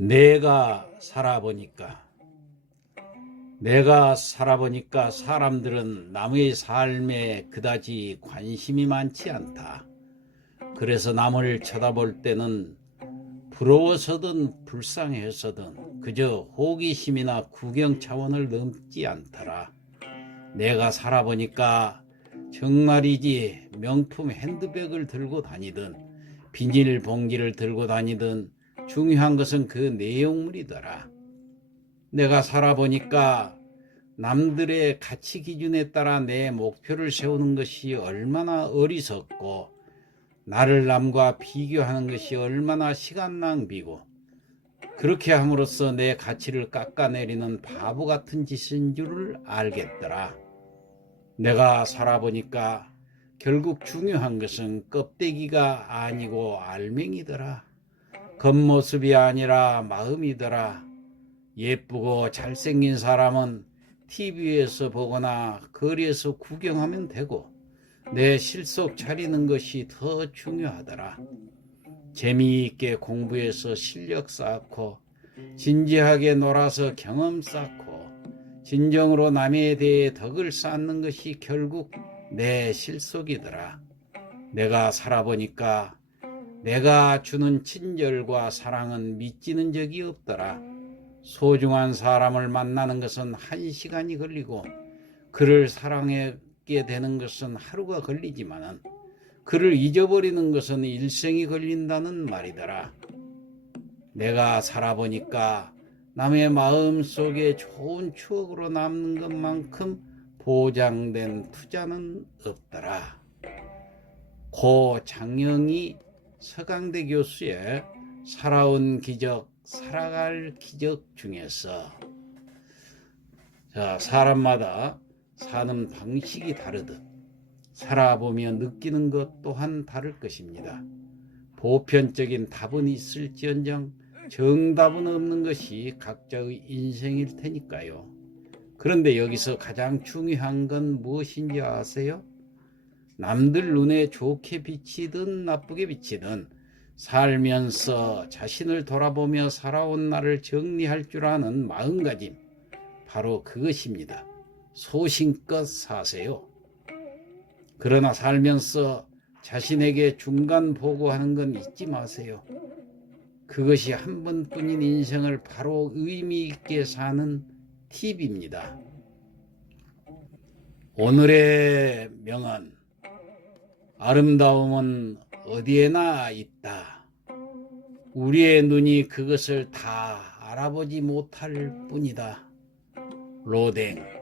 내가 살아보니까 내가 살아보니까 사람들은 남의 삶에 그다지 관심이 많지 않다. 그래서 남을 쳐다볼 때는 부러워서든 불쌍해서든 그저 호기심이나 구경 차원을 넘지 않더라. 내가 살아보니까 정말이지 명품 핸드백을 들고 다니든 비닐 봉지를 들고 다니든 중요한 것은 그 내용물이더라. 내가 살아보니까 남들의 가치 기준에 따라 내 목표를 세우는 것이 얼마나 어리석고 나를 남과 비교하는 것이 얼마나 시간 낭비고 그렇게 함으로써 내 가치를 깎아내리는 바보 같은 짓인 줄을 알겠더라. 내가 살아보니까 결국 중요한 것은 껍데기가 아니고 알맹이더라. 겉모습이 아니라 마음이더라. 예쁘고 잘생긴 사람은 TV에서 보거나 거리에서 구경하면 되고 내 실속 차리는 것이 더 중요하더라. 재미있게 공부해서 실력 쌓고 진지하게 놀아서 경험 쌓고 진정으로 남에 대해 덕을 쌓는 것이 결국 내 실속이더라. 내가 살아보니까 내가 주는 친절과 사랑은 믿지는 적이 없더라. 소중한 사람을 만나는 것은 한 시간이 걸리고 그를 사랑하게 되는 것은 하루가 걸리지만은 그를 잊어버리는 것은 일생이 걸린다는 말이더라. 내가 살아보니까 남의 마음 속에 좋은 추억으로 남는 것만큼 보장된 투자는 없더라. 고 장영희 서강대 교수의 살아온 기적, 살아갈 기적 중에서 자, 사람마다 사는 방식이 다르듯 살아보며 느끼는 것 또한 다를 것입니다. 보편적인 답은 있을지언정 정답은 없는 것이 각자의 인생일 테니까요. 그런데 여기서 가장 중요한 건 무엇인지 아세요? 남들 눈에 좋게 비치든 나쁘게 비치든 살면서 자신을 돌아보며 살아온 날을 정리할 줄 아는 마음가짐. 바로 그것입니다. 소신껏 사세요. 그러나 살면서 자신에게 중간 보고하는 건 잊지 마세요. 그것이 한 번뿐인 인생을 바로 의미 있게 사는 팁입니다. 오늘의 명언. 아름다움은 어디에나 있다. 우리의 눈이 그것을 다 알아보지 못할 뿐이다. 로댕.